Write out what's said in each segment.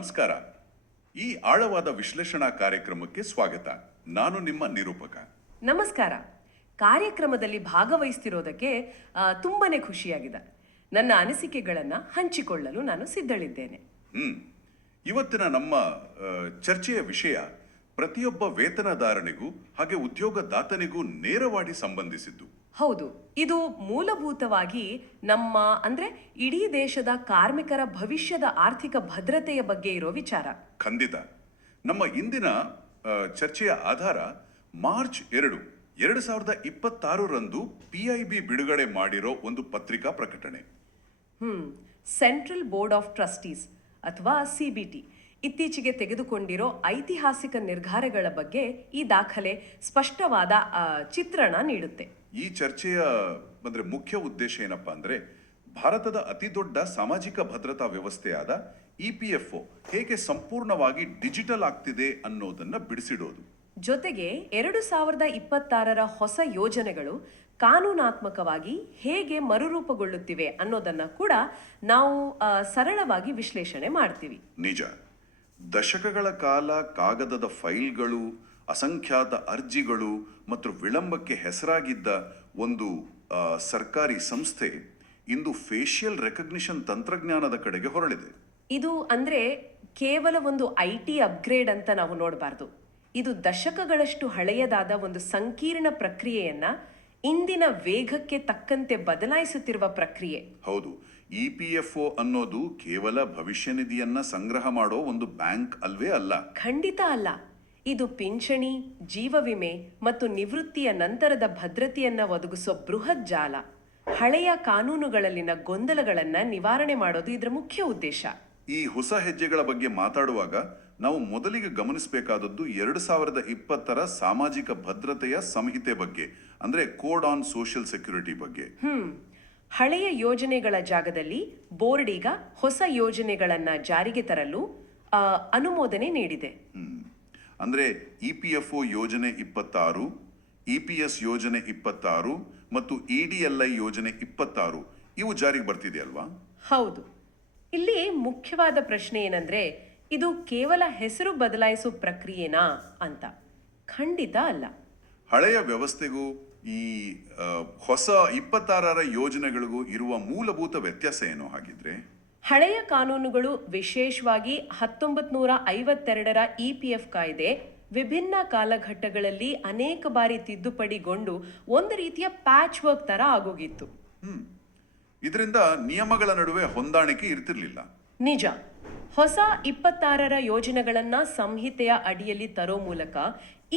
ನಮಸ್ಕಾರ. ಈ ಆಳವಾದ ವಿಶ್ಲೇಷಣಾ ಕಾರ್ಯಕ್ರಮಕ್ಕೆ ಸ್ವಾಗತ. ನಾನು ನಿಮ್ಮ ನಿರೂಪಕ. ನಮಸ್ಕಾರ. ಕಾರ್ಯಕ್ರಮದಲ್ಲಿ ಭಾಗವಹಿಸ್ತಿರೋದಕ್ಕೆ ತುಂಬಾನೇ ಖುಷಿಯಾಗಿದೆ. ನನ್ನ ಅನಿಸಿಕೆಗಳನ್ನು ಹಂಚಿಕೊಳ್ಳಲು ನಾನು ಸಿದ್ಧಳಿದ್ದೇನೆ. ಇವತ್ತಿನ ನಮ್ಮ ಚರ್ಚೆಯ ವಿಷಯ ಪ್ರತಿಯೊಬ್ಬ ವೇತನದಾರನಿಗೂ ಹಾಗೆ ಉದ್ಯೋಗದಾತನಿಗೂ ನೇರವಾಗಿ ಸಂಬಂಧಿಸಿದ್ದು. ಹೌದು, ಇದು ಮೂಲಭೂತವಾಗಿ ನಮ್ಮ ಇಡೀ ದೇಶದ ಕಾರ್ಮಿಕರ ಭವಿಷ್ಯದ ಆರ್ಥಿಕ ಭದ್ರತೆಯ ಬಗ್ಗೆ ಇರೋ ವಿಚಾರ. ಖಂಡಿತ. ನಮ್ಮ ಇಂದಿನ ಚರ್ಚೆಯ ಆಧಾರ ಮಾರ್ಚ್ 2, 2026ರಂದು PIB ಬಿಡುಗಡೆ ಮಾಡಿರೋ ಒಂದು ಪತ್ರಿಕಾ ಪ್ರಕಟಣೆ. ಸೆಂಟ್ರಲ್ ಬೋರ್ಡ್ ಆಫ್ ಟ್ರಸ್ಟೀಸ್ ಅಥವಾ CBT ಇತ್ತೀಚೆಗೆ ತೆಗೆದುಕೊಂಡಿರೋ ಐತಿಹಾಸಿಕ ನಿರ್ಧಾರಗಳ ಬಗ್ಗೆ ಈ ದಾಖಲೆ ಸ್ಪಷ್ಟವಾದ ಚಿತ್ರಣ ನೀಡುತ್ತೆ. ಈ ಚರ್ಚೆಯ ಮುಖ್ಯ ಉದ್ದೇಶ ಏನಪ್ಪಾ ಅಂದ್ರೆ, ಭಾರತದ ಅತಿ ದೊಡ್ಡ ಸಾಮಾಜಿಕ ಭದ್ರತಾ ವ್ಯವಸ್ಥೆಯಾದ EPFO ಹೇಗೆ ಸಂಪೂರ್ಣವಾಗಿ ಡಿಜಿಟಲ್ ಆಗ್ತಿದೆ ಅನ್ನೋದನ್ನ ಬಿಡಿಸಿಡೋದು. ಜೊತೆಗೆ 2026ರ ಹೊಸ ಯೋಜನೆಗಳು ಕಾನೂನಾತ್ಮಕವಾಗಿ ಹೇಗೆ ಮರುರೂಪಗೊಳ್ಳುತ್ತಿವೆ ಅನ್ನೋದನ್ನ ಕೂಡ ನಾವು ಸರಳವಾಗಿ ವಿಶ್ಲೇಷಣೆ ಮಾಡ್ತೀವಿ. ನಿಜ. ದಶಕಗಳ ಕಾಲ ಕಾಗದದ ಫೈಲ್ಗಳು, ಅಸಂಖ್ಯಾತ ಅರ್ಜಿಗಳು ಮತ್ತು ವಿಳಂಬಕ್ಕೆ ಹೆಸರಾಗಿದ್ದ ಒಂದು ಸರ್ಕಾರಿ ಸಂಸ್ಥೆ ಇಂದು ಫೇಶಿಯಲ್ ರೆಕಗ್ನಿಷನ್ ತಂತ್ರಜ್ಞಾನದ ಕಡೆಗೆ ಹೊರಳಿದೆ. ಇದು ಕೇವಲ ಒಂದು IT ಅಪ್ಗ್ರೇಡ್ ಅಂತ ನಾವು ನೋಡಬಾರ್ದು. ಇದು ದಶಕಗಳಷ್ಟು ಹಳೆಯದಾದ ಒಂದು ಸಂಕೀರ್ಣ ಪ್ರಕ್ರಿಯೆಯನ್ನ ಇಂದಿನ ವೇಗಕ್ಕೆ ತಕ್ಕಂತೆ ಬದಲಾಯಿಸುತ್ತಿರುವ ಪ್ರಕ್ರಿಯೆ. ಹೌದು. EPFO ಅನ್ನೋದು ಕೇವಲ ಭವಿಷ್ಯ ನಿಧಿಯನ್ನ ಸಂಗ್ರಹ ಮಾಡೋ ಒಂದು ಬ್ಯಾಂಕ್ ಅಲ್ವೇ ಅಲ್ಲ. ಖಂಡಿತ ಅಲ್ಲ. ಇದು ಪಿಂಚಣಿ, ಜೀವ ವಿಮೆ ಮತ್ತು ನಿವೃತ್ತಿಯ ನಂತರದ ಭದ್ರತೆಯನ್ನ ಒದಗಿಸೋ ಬೃಹತ್ ಜಾಲ. ಹಳೆಯ ಕಾನೂನುಗಳಲ್ಲಿನ ಗೊಂದಲಗಳನ್ನ ನಿವಾರಣೆ ಮಾಡೋದು ಇದರ ಮುಖ್ಯ ಉದ್ದೇಶ. ಈ ಹೊಸ ಹೆಜ್ಜೆಗಳ ಬಗ್ಗೆ ಮಾತಾಡುವಾಗ ನಾವು ಮೊದಲಿಗೆ ಗಮನಿಸಬೇಕಾದದ್ದು 2020ರ ಸಾಮಾಜಿಕ ಭದ್ರತೆಯ ಸಂಹಿತೆ ಬಗ್ಗೆ, ಕೋಡ್ ಆನ್ ಸೋಷಿಯಲ್ ಸೆಕ್ಯೂರಿಟಿ ಬಗ್ಗೆ. ಹಳೆಯ ಯೋಜನೆಗಳ ಜಾಗದಲ್ಲಿ ಬೋರ್ಡ್ ಈಗ ಹೊಸ ಯೋಜನೆಗಳನ್ನ ಜಾರಿಗೆ ತರಲು ಅನುಮೋದನೆ ನೀಡಿದೆ. EPFO ಯೋಜನೆ 26, EPS ಯೋಜನೆ 26 ಮತ್ತು EDLI ಯೋಜನೆ 26 ಇವು ಜಾರಿಗೆ ಬರ್ತಿದೆಯಲ್ವಾ? ಹೌದು. ಇಲ್ಲಿ ಮುಖ್ಯವಾದ ಪ್ರಶ್ನೆ ಏನಂದ್ರೆ, ಇದು ಕೇವಲ ಹೆಸರು ಬದಲಾಯಿಸೋ ಪ್ರಕ್ರಿಯೆನಾ ಅಂತ? ಖಂಡಿತ ಅಲ್ಲ. ಹಳೆಯ ವ್ಯವಸ್ಥೆಗೂ ಈ ಹೊಸ 26ರ ಯೋಜನೆಗಳಿಗೂ ಇರುವ ಮೂಲಭೂತ ವ್ಯತ್ಯಾಸ ಏನು ಹಾಗಿದ್ರೆ? ಹಳೆಯ ಕಾನೂನುಗಳು, ವಿಶೇಷವಾಗಿ 1952ರ EPF ಕಾಯ್ದೆ, ವಿಭಿನ್ನ ಕಾಲಘಟ್ಟಗಳಲ್ಲಿ ಅನೇಕ ಬಾರಿ ತಿದ್ದುಪಡಿಗೊಂಡು ಒಂದು ರೀತಿಯ ಪ್ಯಾಚ್ ವರ್ಕ್ ತರ ಆಗೋಗಿತ್ತು. ಇದರಿಂದ ನಿಯಮಗಳ ನಡುವೆ ಹೊಂದಾಣಿಕೆ ಇರ್ತಿರ್ಲಿಲ್ಲ. ನಿಜ. ಹೊಸ 26ರ ಯೋಜನೆಗಳನ್ನ ಸಂಹಿತೆಯ ಅಡಿಯಲ್ಲಿ ತರೋ ಮೂಲಕ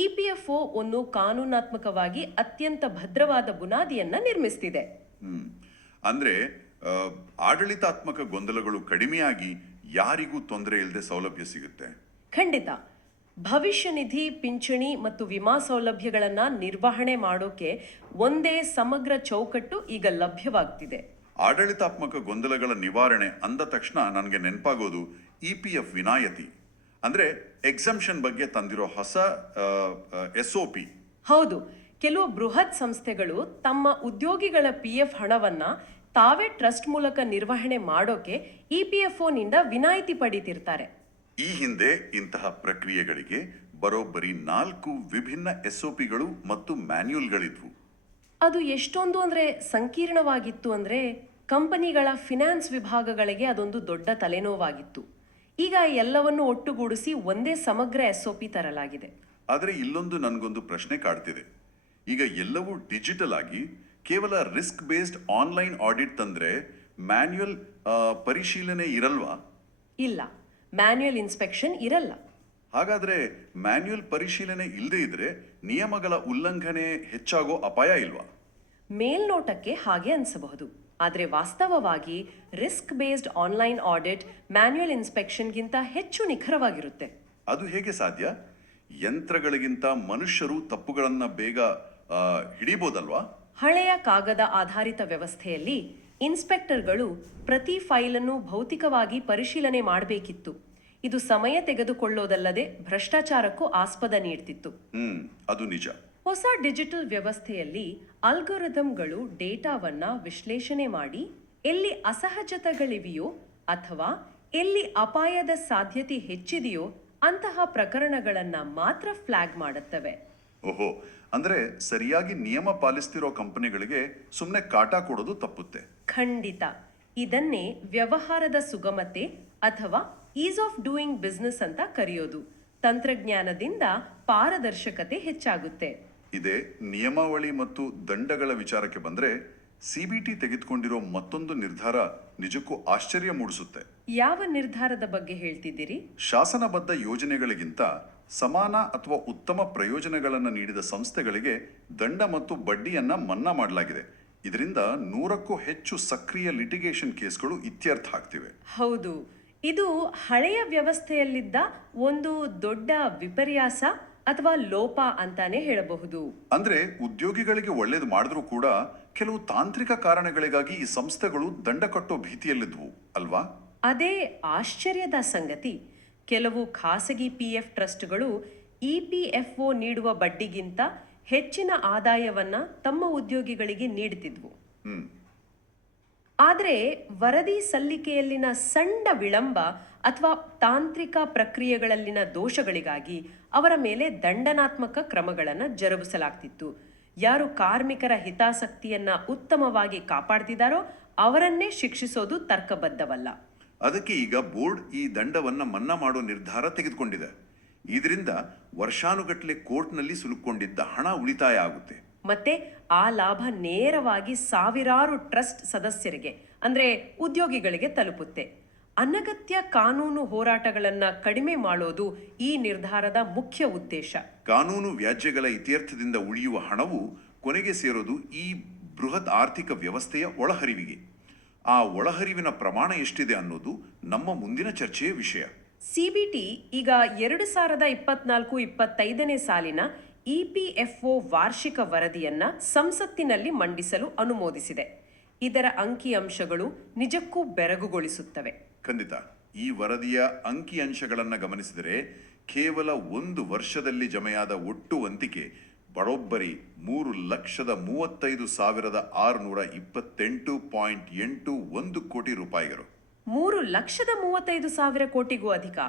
EPFO ಒಂದು ಕಾನೂನಾತ್ಮಕವಾಗಿ ಅತ್ಯಂತ ಭದ್ರವಾದ ಬುನಾದಿಯನ್ನ ನಿರ್ಮಿಸ್ತಿದೆ. ಆಡಳಿತಾತ್ಮಕ ಗೊಂದಲಗಳು ಕಡಿಮೆಯಾಗಿ ಯಾರಿಗೂ ತೊಂದರೆ ಇಲ್ಲದೆ ಸೌಲಭ್ಯ ಸಿಗುತ್ತೆ. ಖಂಡಿತ. ಭವಿಷ್ಯ ನಿಧಿ, ಪಿಂಚಣಿ ಮತ್ತು ವಿಮಾ ಸೌಲಭ್ಯಗಳನ್ನ ನಿರ್ವಹಣೆ ಮಾಡೋಕೆ ಒಂದೇ ಸಮಗ್ರ ಚೌಕಟ್ಟು ಈಗ ಲಭ್ಯವಾಗ್ತಿದೆ. ಆಡಳಿತಾತ್ಮಕ ಗೊಂದಲಗಳ ನಿವಾರಣೆ ಅಂದ ತಕ್ಷಣ ನನಗೆ ನೆನಪಾಗೋದು EPF ವಿನಾಯಿತಿ, ಎಕ್ಸಂಪ್ಷನ್ ಬಗ್ಗೆ ತಂದಿರೋ ಹೊಸ SOP. ಹೌದು. ಕೆಲವು ಬೃಹತ್ ಸಂಸ್ಥೆಗಳು ತಮ್ಮ ಉದ್ಯೋಗಿಗಳ PF ಹಣವನ್ನ ತಾವೇ ಟ್ರಸ್ಟ್ ಮೂಲಕ ನಿರ್ವಹಣೆ ಮಾಡೋಕೆ EPFO ನಿಂದ ವಿನಾಯಿತಿ ಪಡೀತಿರ್ತಾರೆ. ಈ ಹಿಂದೆ ಇಂತಹ ಪ್ರಕ್ರಿಯೆಗಳಿಗೆ ಬರೋಬ್ಬರಿ 4 ವಿಭಿನ್ನ SOPಗಳು ಮತ್ತು ಮ್ಯಾನ್ಯುಯಲ್ಗಳಿದ್ವು. ಅದು ಎಷ್ಟೊಂದು ಸಂಕೀರ್ಣವಾಗಿತ್ತು ಕಂಪನಿಗಳ ಫಿನಾನ್ಸ್ ವಿಭಾಗಗಳಿಗೆ ಅದೊಂದು ದೊಡ್ಡ ತಲೆನೋವಾಗಿತ್ತು. ಈಗ ಎಲ್ಲವನ್ನು ಒಟ್ಟುಗೂಡಿಸಿ ಒಂದೇ ಸಮಗ್ರ SOP ತರಲಾಗಿದೆ. ಆದರೆ ಇಲ್ಲೊಂದು ನನಗೊಂದು ಪ್ರಶ್ನೆ ಕಾಡ್ತಿದೆ. ಈಗ ಎಲ್ಲವೂ ಡಿಜಿಟಲ್ ಆಗಿ ಕೇವಲ ರಿಸ್ಕ್ ಬೇಸ್ಡ್ ಆನ್ಲೈನ್ ಆಡಿಟ್ ತಂದ್ರೆ ಮ್ಯಾನ್ಯುಯಲ್ ಪರಿಶೀಲನೆ ಇರಲ್ವಾ? ಇಲ್ಲ, ಮ್ಯಾನ್ಯುಯಲ್ ಇನ್ಸ್ಪೆಕ್ಷನ್ ಇರಲ್ಲ. ಹಾಗಾದ್ರೆ ಮ್ಯಾನ್ಯುಯಲ್ ಪರಿಶೀಲನೆ ಇಲ್ಲದೆ ಇದ್ರೆ ನಿಯಮಗಳ ಉಲ್ಲಂಘನೆ ಹೆಚ್ಚಾಗೋ ಅಪಾಯ ಇಲ್ವಾ? ಮೇಲ್ನೋಟಕ್ಕೆ ಹಾಗೆ ಅನಿಸಬಹುದು. ಆದರೆ ವಾಸ್ತವವಾಗಿ risk based online audit manual ಇನ್ಸ್ಪೆಕ್ಷನ್ಗಿಂತ ಹೆಚ್ಚು ನಿಖರವಾಗಿರುತ್ತೆ. ಅದು ಹೇಗೆ ಸಾಧ್ಯ? ಯಂತ್ರಗಳಿಗಿಂತ ಮನುಷ್ಯರು ತಪ್ಪುಗಳನ್ನ ಬೇಗ ಹಿಡಿಬೋದಲ್ವಾ? ಹಳೆಯ ಕಾಗದ ಆಧಾರಿತ ವ್ಯವಸ್ಥೆಯಲ್ಲಿ ಇನ್ಸ್ಪೆಕ್ಟರ್ಗಳು ಪ್ರತಿ ಫೈಲನ್ನು ಭೌತಿಕವಾಗಿ ಪರಿಶೀಲನೆ ಮಾಡಬೇಕಿತ್ತು. ಇದು ಸಮಯ ತೆಗೆದುಕೊಳ್ಳೋದಲ್ಲದೆ ಭ್ರಷ್ಟಾಚಾರಕ್ಕೂ ಆಸ್ಪದ ನೀಡ್ತಿತ್ತು. ಅದು ನಿಜ. ಹೊಸ ಡಿಜಿಟಲ್ ವ್ಯವಸ್ಥೆಯಲ್ಲಿ ಅಲ್ಗೊರಿಥಮ್ಗಳು ಡೇಟಾವನ್ನ ವಿಶ್ಲೇಷಣೆ ಮಾಡಿ ಎಲ್ಲಿ ಅಸಹಜತೆಗಳಿವೆಯೋ ಅಥವಾ ಎಲ್ಲಿ ಅಪಾಯದ ಸಾಧ್ಯತೆ ಹೆಚ್ಚಿದೆಯೋ ಅಂತಹ ಪ್ರಕರಣಗಳನ್ನ ಮಾತ್ರ ಫ್ಲಾಗ್ ಮಾಡುತ್ತವೆ. ಓಹೋ, ಅಂದ್ರೆ ಸರಿಯಾಗಿ ನಿಯಮ ಪಾಲಿಸ್ತಿರೋ ಕಂಪನಿಗಳಿಗೆ ಸುಮ್ಮನೆ ಕಾಟ ಕೊಡೋದು ತಪ್ಪುತ್ತೆ. ಖಂಡಿತ. ಇದನ್ನೇ ವ್ಯವಹಾರದ ಸುಗಮತೆ ಅಥವಾ ಈಸ್ ಆಫ್ ಡೂಯಿಂಗ್ ಬಿಸ್ನೆಸ್ ಅಂತ ಕರೆಯೋದು. ತಂತ್ರಜ್ಞಾನದಿಂದ ಪಾರದರ್ಶಕತೆ ಹೆಚ್ಚಾಗುತ್ತೆ. ಇದೇ ನಿಯಮಾವಳಿ ಮತ್ತು ದಂಡಗಳ ವಿಚಾರಕ್ಕೆ ಬಂದ್ರೆ ಸಿಬಿಟಿ ತೆಗೆದುಕೊಂಡಿರೋ ಮತ್ತೊಂದು ನಿರ್ಧಾರ ನಿಜಕ್ಕೂ ಆಶ್ಚರ್ಯ ಮೂಡಿಸುತ್ತೆ. ಯಾವ ನಿರ್ಧಾರದ ಬಗ್ಗೆ ಹೇಳ್ತಿದ್ದೀರಿ? ಶಾಸನಬದ್ಧ ಯೋಜನೆಗಳಿಗಿಂತ ಸಮಾನ ಅಥವಾ ಉತ್ತಮ ಪ್ರಯೋಜನಗಳನ್ನು ನೀಡಿದ ಸಂಸ್ಥೆಗಳಿಗೆ ದಂಡ ಮತ್ತು ಬಡ್ಡಿಯನ್ನ ಮನ್ನಾ ಮಾಡಲಾಗಿದೆ. ಇದರಿಂದ 100ಕ್ಕೂ ಹೆಚ್ಚು ಸಕ್ರಿಯ ಲಿಟಿಗೇಷನ್ ಕೇಸ್ಗಳು ಇತ್ಯರ್ಥ ಆಗ್ತಿವೆ. ಹೌದು, ಇದು ಹಳೆಯ ವ್ಯವಸ್ಥೆಯಲ್ಲಿದ್ದ ಒಂದು ದೊಡ್ಡ ವಿಪರ್ಯಾಸ ಅಥವಾ ಲೋಪ ಅಂತಾನೆ ಹೇಳಬಹುದು. ಅಂದ್ರೆ ಉದ್ಯೋಗಿಗಳಿಗೆ ಒಳ್ಳೇದು ಮಾಡಿದ್ರೂ ಕೂಡ ಕೆಲವು ತಾಂತ್ರಿಕ ಕಾರಣಗಳಿಗಾಗಿ ಈ ಸಂಸ್ಥೆಗಳು ದಂಡ ಕಟ್ಟೋ ಭೀತಿಯಲ್ಲಿದ್ವು ಅಲ್ವಾ? ಅದೇ ಆಶ್ಚರ್ಯದ ಸಂಗತಿ. ಕೆಲವು ಖಾಸಗಿ ಪಿಎಫ್ ಟ್ರಸ್ಟ್ಗಳು ಇಪಿಎಫ್ಒ ನೀಡುವ ಬಡ್ಡಿಗಿಂತ ಹೆಚ್ಚಿನ ಆದಾಯವನ್ನ ತಮ್ಮ ಉದ್ಯೋಗಿಗಳಿಗೆ ನೀಡುತ್ತಿದ್ವು. ಆದರೆ ವರದಿ ಸಲ್ಲಿಕೆಯಲ್ಲಿನ ಸಣ್ಣ ವಿಳಂಬ ಅಥವಾ ತಾಂತ್ರಿಕ ಪ್ರಕ್ರಿಯೆಗಳಲ್ಲಿನ ದೋಷಗಳಿಗಾಗಿ ಅವರ ಮೇಲೆ ದಂಡನಾತ್ಮಕ ಕ್ರಮಗಳನ್ನು ಜರುಗಿಸಲಾಗ್ತಿತ್ತು. ಯಾರು ಕಾರ್ಮಿಕರ ಹಿತಾಸಕ್ತಿಯನ್ನ ಉತ್ತಮವಾಗಿ ಕಾಪಾಡ್ತಿದ್ದಾರೋ ಅವರನ್ನೇ ಶಿಕ್ಷಿಸೋದು ತರ್ಕಬದ್ಧವಲ್ಲ. ಅದಕ್ಕೆ ಈಗ ಬೋರ್ಡ್ ಈ ದಂಡವನ್ನ ಮನ್ನಾ ಮಾಡೋ ನಿರ್ಧಾರ ತೆಗೆದುಕೊಂಡಿದೆ. ಇದರಿಂದ ವರ್ಷಾನುಗಟ್ಟಲೆ ಕೋರ್ಟ್ನಲ್ಲಿ ಸಿಲುಕೊಂಡಿದ್ದ ಹಣ ಉಳಿತಾಯ ಆಗುತ್ತೆ. ಮತ್ತೆ ಆ ಲಾಭ ನೇರವಾಗಿ ಸಾವಿರಾರು ಟ್ರಸ್ಟ್ ಸದಸ್ಯರಿಗೆ ಅಂದ್ರೆ ಉದ್ಯೋಗಿಗಳಿಗೆ ತಲುಪುತ್ತೆ. ಅನಗತ್ಯ ಕಾನೂನು ಹೋರಾಟಗಳನ್ನ ಕಡಿಮೆ ಮಾಡೋದು ಈ ನಿರ್ಧಾರದ ಮುಖ್ಯ ಉದ್ದೇಶ. ಕಾನೂನು ವ್ಯಾಜ್ಯಗಳ ಇತ್ಯರ್ಥದಿಂದ ಉಳಿಯುವ ಹಣವು ಕೊನೆಗೆ ಸೇರೋದು ಈ ಬೃಹತ್ ಆರ್ಥಿಕ ವ್ಯವಸ್ಥೆಯ ಒಳಹರಿವಿಗೆ. ಆ ಒಳಹರಿವಿನ ಪ್ರಮಾಣ ಎಷ್ಟಿದೆ ಅನ್ನೋದು ನಮ್ಮ ಮುಂದಿನ ಚರ್ಚೆಯ ವಿಷಯ. ಸಿಬಿಟಿ ಈಗ 2024-25ನೇ ಸಾಲಿನ ಇಪಿಎಫ್ಒ ವಾರ್ಷಿಕ ವರದಿಯನ್ನ ಸಂಸತ್ತಿನಲ್ಲಿ ಮಂಡಿಸಲು ಅನುಮೋದಿಸಿದೆ. ಇದರ ಅಂಕಿಅಂಶಗಳು ನಿಜಕ್ಕೂ ಬೆರಗುಗೊಳಿಸುತ್ತವೆ. ಖಂಡಿತ. ಈ ವರದಿಯ ಅಂಕಿಅಂಶಗಳನ್ನು ಗಮನಿಸಿದರೆ ಕೇವಲ 1 ವರ್ಷದಲ್ಲಿ ಜಮೆಯಾದ ಒಟ್ಟು ವಂತಿಕೆ ಬರೋಬ್ಬರಿ 3,35,628.81 ಕೋಟಿ ರೂಪಾಯಿಗಳು. 3,35,000 ಕೋಟಿಗೂ ಅಧಿಕ.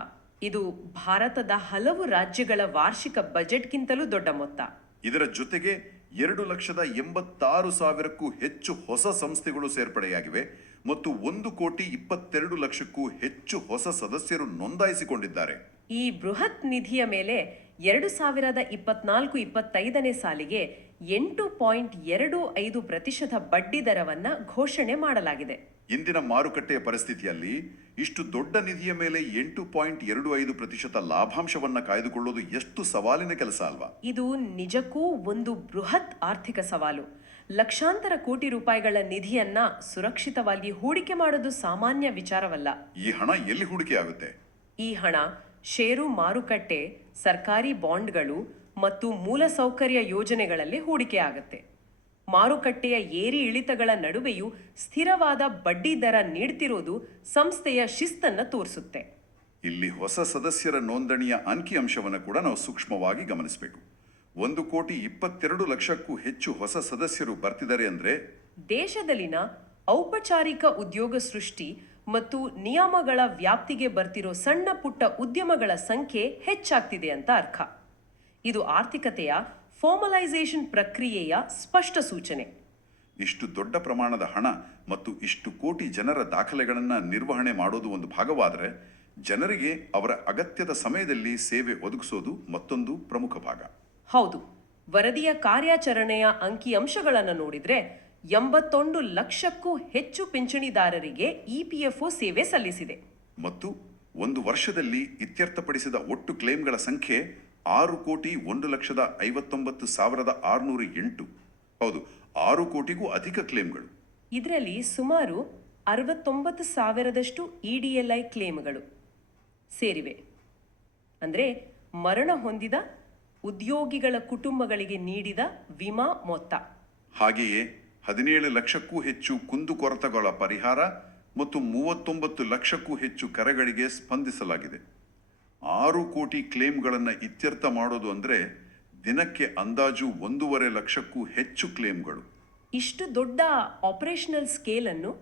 ಇದು ಭಾರತದ ಹಲವು ರಾಜ್ಯಗಳ ವಾರ್ಷಿಕ ಬಜೆಟ್ಗಿಂತಲೂ ದೊಡ್ಡ ಮೊತ್ತ. ಇದರ ಜೊತೆಗೆ 2,86,000ಕ್ಕೂ ಹೆಚ್ಚು ಹೊಸ ಸಂಸ್ಥೆಗಳು ಸೇರ್ಪಡೆಯಾಗಿವೆ ಮತ್ತು 1,22,00,000ಕ್ಕೂ ಹೆಚ್ಚು ಹೊಸ ಸದಸ್ಯರು ನೋಂದಾಯಿಸಿಕೊಂಡಿದ್ದಾರೆ. ಈ ಬೃಹತ್ ನಿಧಿಯ ಮೇಲೆ 2024-25ನೇ ಸಾಲಿಗೆ 8.25% ಬಡ್ಡಿ ದರವನ್ನ ಘೋಷಣೆ ಮಾಡಲಾಗಿದೆ. ಇಂದಿನ ಮಾರುಕಟ್ಟೆಯ ಪರಿಸ್ಥಿತಿಯಲ್ಲಿ ಇಷ್ಟು ದೊಡ್ಡ ನಿಧಿಯ ಮೇಲೆ 8.25% ಲಾಭಾಂಶವನ್ನ ಕಾಯ್ದುಕೊಳ್ಳೋದು ಎಷ್ಟು ಸವಾಲಿನ ಕೆಲಸ ಅಲ್ವಾ? ಇದು ನಿಜಕ್ಕೂ ಒಂದು ಬೃಹತ್ ಆರ್ಥಿಕ ಸವಾಲು. ಲಕ್ಷಾಂತರ ಕೋಟಿ ರೂಪಾಯಿಗಳ ನಿಧಿಯನ್ನ ಸುರಕ್ಷಿತವಾಗಿ ಹೂಡಿಕೆ ಮಾಡೋದು ಸಾಮಾನ್ಯ ವಿಚಾರವಲ್ಲ. ಈ ಹಣ ಎಲ್ಲಿ ಹೂಡಿಕೆ ಆಗುತ್ತೆ? ಈ ಹಣ ಷೇರು ಮಾರುಕಟ್ಟೆ, ಸರ್ಕಾರಿ ಬಾಂಡ್ಗಳು ಮತ್ತು ಮೂಲಸೌಕರ್ಯ ಯೋಜನೆಗಳಲ್ಲಿ ಹೂಡಿಕೆ ಆಗುತ್ತೆ. ಮಾರುಕಟ್ಟೆಯ ಏರಿ ಇಳಿತಗಳ ನಡುವೆಯೂ ಸ್ಥಿರವಾದ ಬಡ್ಡಿ ದರ ನೀಡ್ತಿರೋದು ಸಂಸ್ಥೆಯ ಶಿಸ್ತನ್ನ ತೋರಿಸುತ್ತೆ. ಇಲ್ಲಿ ಹೊಸ ಸದಸ್ಯರ ನೋಂದಣಿಯ ಅಂಕಿಅಂಶವನ್ನು ಕೂಡ ನಾವು ಸೂಕ್ಷ್ಮವಾಗಿ ಗಮನಿಸಬೇಕು. 1,22,00,000ಕ್ಕೂ ಹೆಚ್ಚು ಹೊಸ ಸದಸ್ಯರು ಬರ್ತಿದ್ದಾರೆ ಅಂದ್ರೆ ದೇಶದಲ್ಲಿನ ಔಪಚಾರಿಕ ಉದ್ಯೋಗ ಸೃಷ್ಟಿ ಮತ್ತು ನಿಯಮಗಳ ವ್ಯಾಪ್ತಿಗೆ ಬರ್ತಿರೋ ಸಣ್ಣ ಪುಟ್ಟ ಉದ್ಯಮಗಳ ಸಂಖ್ಯೆ ಹೆಚ್ಚಾಗ್ತಿದೆ ಅಂತ ಅರ್ಥ. ಇದು ಆರ್ಥಿಕತೆಯ ಫಾರ್ಮಲೈಸೇಷನ್ ಪ್ರಕ್ರಿಯೆಯ ಸ್ಪಷ್ಟ ಸೂಚನೆ. ಇಷ್ಟು ದೊಡ್ಡ ಪ್ರಮಾಣದ ಹಣ ಮತ್ತು ಇಷ್ಟು ಕೋಟಿ ಜನರ ದಾಖಲೆಗಳನ್ನು ನಿರ್ವಹಣೆ ಮಾಡೋದು ಒಂದು ಭಾಗವಾದರೆ, ಜನರಿಗೆ ಅವರ ಅಗತ್ಯದ ಸಮಯದಲ್ಲಿ ಸೇವೆ ಒದಗಿಸೋದು ಮತ್ತೊಂದು ಪ್ರಮುಖ ಭಾಗ. ಹೌದು, ವರದಿಯ ಕಾರ್ಯಾಚರಣೆಯ ಅಂಕಿಅಂಶಗಳನ್ನು ನೋಡಿದ್ರೆ 81 ಲಕ್ಷಕ್ಕೂ ಹೆಚ್ಚು ಪಿಂಚಣಿದಾರರಿಗೆ ಇಪಿಎಫ್ಒ ಸೇವೆ ಸಲ್ಲಿಸಿದೆ. ಮತ್ತು 1 ವರ್ಷದಲ್ಲಿ ಇತ್ಯರ್ಥಪಡಿಸಿದ ಒಟ್ಟು ಕ್ಲೇಮ್ಗಳ ಸಂಖ್ಯೆ 6,01,59,608. ಹೌದು, 6 ಕೋಟಿಗೂ ಅಧಿಕ ಕ್ಲೇಮ್ಗಳು. ಇದರಲ್ಲಿ ಸುಮಾರು 69,000ದಷ್ಟು ಇಡಿಎಲ್ಐ ಕ್ಲೇಮ್ಗಳು ಸೇರಿವೆ. ಅಂದರೆ ಮರಣ ಹೊಂದಿದ ಉದ್ಯೋಗಿಗಳ ಕುಟುಂಬಗಳಿಗೆ ನೀಡಿದ ವಿಮಾ ಮೊತ್ತ. ಹಾಗೆಯೇ 17 ಲಕ್ಷಕ್ಕೂ ಹೆಚ್ಚು ಕುಂದುಕೊರತೆಗಳ ಪರಿಹಾರ ಮತ್ತು 39 ಲಕ್ಷಕ್ಕೂ ಹೆಚ್ಚು ಕರೆಗಳಿಗೆ ಸ್ಪಂದಿಸಲಾಗಿದೆ. 6 ಕೋಟಿ ಕ್ಲೇಮ್ಗಳನ್ನು ಇತ್ಯರ್ಥ ಮಾಡೋದು ಅಂದರೆ ದಿನಕ್ಕೆ ಅಂದಾಜು 1.5 ಲಕ್ಷಕ್ಕೂ ಹೆಚ್ಚು ಕ್ಲೇಮ್ಗಳು. ಇಷ್ಟು ದೊಡ್ಡ ಆಪರೇಷನಲ್ ಸ್ಕೇಲ್ ಅನ್ನು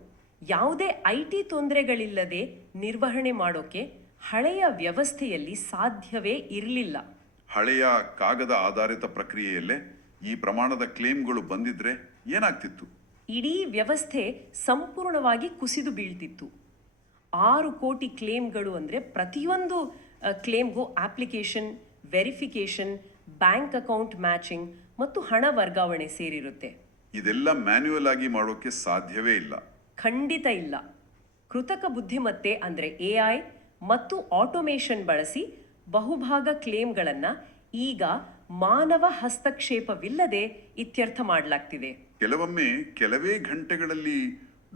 ಯಾವುದೇ IT ತೊಂದರೆಗಳಿಲ್ಲದೆ ನಿರ್ವಹಣೆ ಮಾಡೋಕೆ ಹಳೆಯ ವ್ಯವಸ್ಥೆಯಲ್ಲಿ ಸಾಧ್ಯವೇ ಇರಲಿಲ್ಲ. ಹಳೆಯ ಕಾಗದ ಆಧಾರಿತ ಪ್ರಕ್ರಿಯೆಯಲ್ಲೇ ಈ ಪ್ರಮಾಣದ ಕ್ಲೇಮ್ಗಳು ಬಂದಿದ್ರೆ ಏನಾಗ್ತಿತ್ತು? ಇಡೀ ವ್ಯವಸ್ಥೆ ಸಂಪೂರ್ಣವಾಗಿ ಕುಸಿದು ಬೀಳ್ತಿತ್ತು. 6 ಕೋಟಿ ಕ್ಲೇಮ್ಗಳು ಅಂದರೆ ಪ್ರತಿಯೊಂದು ಕ್ಲೇಮ್ಗೂ application, verification, bank account matching ಮತ್ತು ಹಣ ವರ್ಗಾವಣೆ ಸೇರಿರುತ್ತೆ. ಇದೆಲ್ಲ ಮ್ಯಾನ್ಯುಯಲ್ ಆಗಿ ಮಾಡೋಕೆ ಸಾಧ್ಯವೇ ಇಲ್ಲ. ಖಂಡಿತ ಇಲ್ಲ. ಕೃತಕ ಬುದ್ಧಿಮತ್ತೆ ಅಂದರೆ AI ಮತ್ತು ಆಟೋಮೇಷನ್ ಬಳಸಿ ಬಹುಭಾಗ ಕ್ಲೇಮ್ಗಳನ್ನು ಈಗ ಮಾನವ ಹಸ್ತಕ್ಷೇಪವಿಲ್ಲದೆ ಇತ್ಯರ್ಥ ಮಾಡಲಾಗ್ತಿದೆ. ಕೆಲವೊಮ್ಮೆ ಕೆಲವೇ ಗಂಟೆಗಳಲ್ಲಿ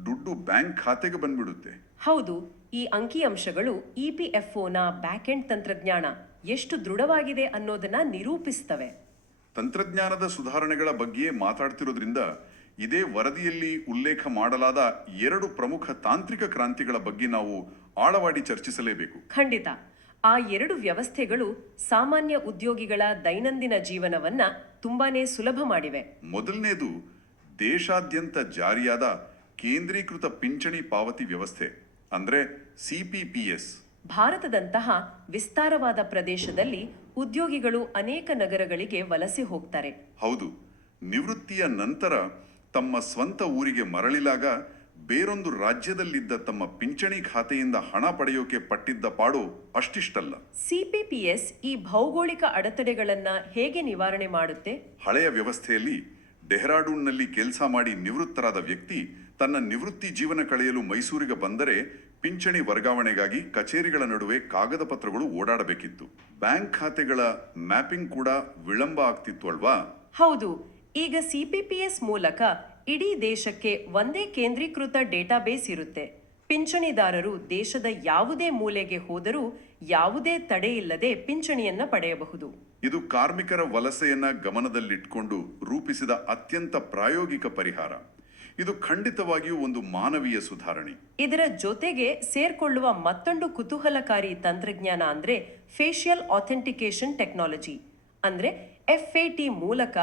ದುಡ್ಡು ಬ್ಯಾಂಕ್ ಖಾತೆಗೆ ಬಂದ್ಬಿಡುತ್ತೆ. ಹೌದು, ಈ ಅಂಕಿಅಂಶಗಳು EPFOನ ಬ್ಯಾಕೆಂಡ್ ತಂತ್ರಜ್ಞಾನ ಎಷ್ಟು ದೃಢವಾಗಿದೆ ಅನ್ನೋದನ್ನ ನಿರೂಪಿಸ್ತವೆ. ತಂತ್ರಜ್ಞಾನದ ಸುಧಾರಣೆಗಳ ಬಗ್ಗೆ ಮಾತಾಡ್ತಿರೋದ್ರಿಂದ ಇದೇ ವರದಿಯಲ್ಲಿ ಉಲ್ಲೇಖ ಮಾಡಲಾದ 2 ಪ್ರಮುಖ ತಾಂತ್ರಿಕ ಕ್ರಾಂತಿಗಳ ಬಗ್ಗೆ ನಾವು ಆಳವಾಡಿ ಚರ್ಚಿಸಲೇಬೇಕು. ಖಂಡಿತ. ಆ 2 ವ್ಯವಸ್ಥೆಗಳು ಸಾಮಾನ್ಯ ಉದ್ಯೋಗಿಗಳ ದೈನಂದಿನ ಜೀವನವನ್ನ ತುಂಬಾನೇ ಸುಲಭ ಮಾಡಿವೆ. ಮೊದಲನೇದು ದೇಶಾದ್ಯಂತ ಜಾರಿಯಾದ ಕೇಂದ್ರೀಕೃತ ಪಿಂಚಣಿ ಪಾವತಿ ವ್ಯವಸ್ಥೆ ಅಂದ್ರೆ CPPS. ಭಾರತದಂತಹ ವಿಸ್ತಾರವಾದ ಪ್ರದೇಶದಲ್ಲಿ ಉದ್ಯೋಗಿಗಳು ಅನೇಕ ನಗರಗಳಿಗೆ ವಲಸೆ ಹೋಗ್ತಾರೆ. ಹೌದು, ನಿವೃತ್ತಿಯ ನಂತರ ತಮ್ಮ ಸ್ವಂತ ಊರಿಗೆ ಮರಳಿದಾಗ ಬೇರೊಂದು ರಾಜ್ಯದಲ್ಲಿದ್ದ ತಮ್ಮ ಪಿಂಚಣಿ ಖಾತೆಯಿಂದ ಹಣ ಪಡೆಯೋಕೆ ಪಟ್ಟಿದ್ದ ಪಾಡು ಅಷ್ಟಿಷ್ಟಲ್ಲ. CPPS ಈ ಭೌಗೋಳಿಕ ಅಡೆತಡೆಗಳನ್ನ ಹೇಗೆ ನಿವಾರಣೆ ಮಾಡುತ್ತೆ? ಹಳೆಯ ವ್ಯವಸ್ಥೆಯಲ್ಲಿ ಡೆಹ್ರಾಡೂನ್ನಲ್ಲಿ ಕೆಲಸ ಮಾಡಿ ನಿವೃತ್ತರಾದ ವ್ಯಕ್ತಿ ತನ್ನ ನಿವೃತ್ತಿ ಜೀವನ ಕಳೆಯಲು ಮೈಸೂರಿಗೆ ಬಂದರೆ ಪಿಂಚಣಿ ವರ್ಗಾವಣೆಗಾಗಿ ಕಚೇರಿಗಳ ನಡುವೆ ಕಾಗದ ಪತ್ರಗಳು ಓಡಾಡಬೇಕಿತ್ತು. ಬ್ಯಾಂಕ್ ಖಾತೆಗಳ ಮ್ಯಾಪಿಂಗ್ ಕೂಡ ವಿಳಂಬ ಆಗ್ತಿತ್ತು ಅಲ್ವಾ? ಹೌದು. ಈಗ CPPS ಮೂಲಕ ಇಡೀ ದೇಶಕ್ಕೆ ಒಂದೇ ಕೇಂದ್ರೀಕೃತ ಡೇಟಾಬೇಸ್ ಇರುತ್ತೆ. ಪಿಂಚಣಿದಾರರು ದೇಶದ ಯಾವುದೇ ಮೂಲೆಗೆ ಹೋದರೂ ಯಾವುದೇ ತಡೆಯಿಲ್ಲದೆ ಪಿಂಚಣಿಯನ್ನ ಪಡೆಯಬಹುದು. ಇದು ಕಾರ್ಮಿಕರ ವಲಸೆಯನ್ನ ಗಮನದಲ್ಲಿಟ್ಕೊಂಡು ರೂಪಿಸಿದ ಅತ್ಯಂತ ಪ್ರಾಯೋಗಿಕ ಪರಿಹಾರ. ಇದು ಖಂಡಿತವಾಗಿಯೂ ಒಂದು ಮಾನವೀಯ ಸುಧಾರಣೆ. ಇದರ ಜೊತೆಗೆ ಸೇರ್ಕೊಳ್ಳುವ ಮತ್ತೊಂದು ಕುತೂಹಲಕಾರಿ ತಂತ್ರಜ್ಞಾನ ಅಂದ್ರೆ ಫೇಶಿಯಲ್ ಆಥೆಂಟಿಕೇಶನ್ ಟೆಕ್ನಾಲಜಿ ಅಂದ್ರೆ FAT ಮೂಲಕ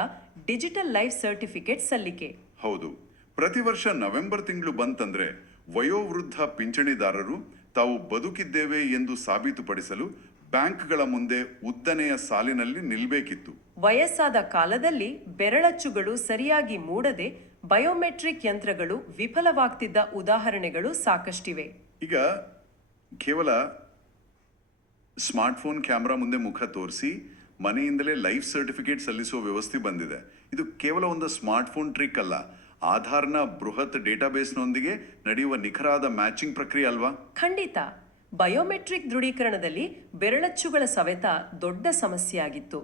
ಡಿಜಿಟಲ್ ಲೈಫ್ ಸರ್ಟಿಫಿಕೇಟ್ ಸಲ್ಲಿಕೆ. ಹೌದು, ಪ್ರತಿ ವರ್ಷ ನವೆಂಬರ್ ತಿಂಗಳು ಬಂತಂದ್ರೆ ವಯೋವೃದ್ಧ ಪಿಂಚಣಿದಾರರು ತಾವು ಬದುಕಿದ್ದೇವೆ ಎಂದು ಸಾಬೀತುಪಡಿಸಲು ಬ್ಯಾಂಕ್ಗಳ ಮುಂದೆ ಉದ್ದನೆಯ ಸಾಲಿನಲ್ಲಿ ನಿಲ್ಬೇಕಿತ್ತು. ವಯಸ್ಸಾದ ಕಾಲದಲ್ಲಿ ಬೆರಳಚ್ಚುಗಳು ಸರಿಯಾಗಿ ಮೂಡದೆ ಬಯೋಮೆಟ್ರಿಕ್ ಯಂತ್ರಗಳು ವಿಫಲವಾಗ್ತಿದ್ದ ಉದಾಹರಣೆಗಳು ಸಾಕಷ್ಟಿವೆ. ಈಗ ಕೇವಲ ಸ್ಮಾರ್ಟ್ಫೋನ್ ಕ್ಯಾಮ್ರಾ ಮುಂದೆ ಮುಖ ತೋರಿಸಿ ಮನೆಯಿಂದಲೇ ಲೈಫ್ ಸರ್ಟಿಫಿಕೇಟ್ ಸಲ್ಲಿಸುವ ವ್ಯವಸ್ಥೆ ಬಂದಿದೆ. ಇದು ಕೇವಲ ಒಂದು ಸ್ಮಾರ್ಟ್ಫೋನ್ ಟ್ರಿಕ್ ಅಲ್ಲ, ಆಧಾರ್ನ ಬೃಹತ್ ಡೇಟಾಬೇಸ್ನೊಂದಿಗೆ ನಡೆಯುವ ನಿಖರಾದ ಮ್ಯಾಚಿಂಗ್ ಪ್ರಕ್ರಿಯೆ ಅಲ್ವಾ? ಖಂಡಿತ. ಬಯೋಮೆಟ್ರಿಕ್ ದೃಢೀಕರಣದಲ್ಲಿ ಬೆರಳಚ್ಚುಗಳ ಸವೆತ ದೊಡ್ಡ ಸಮಸ್ಯೆಯಾಗಿತ್ತು.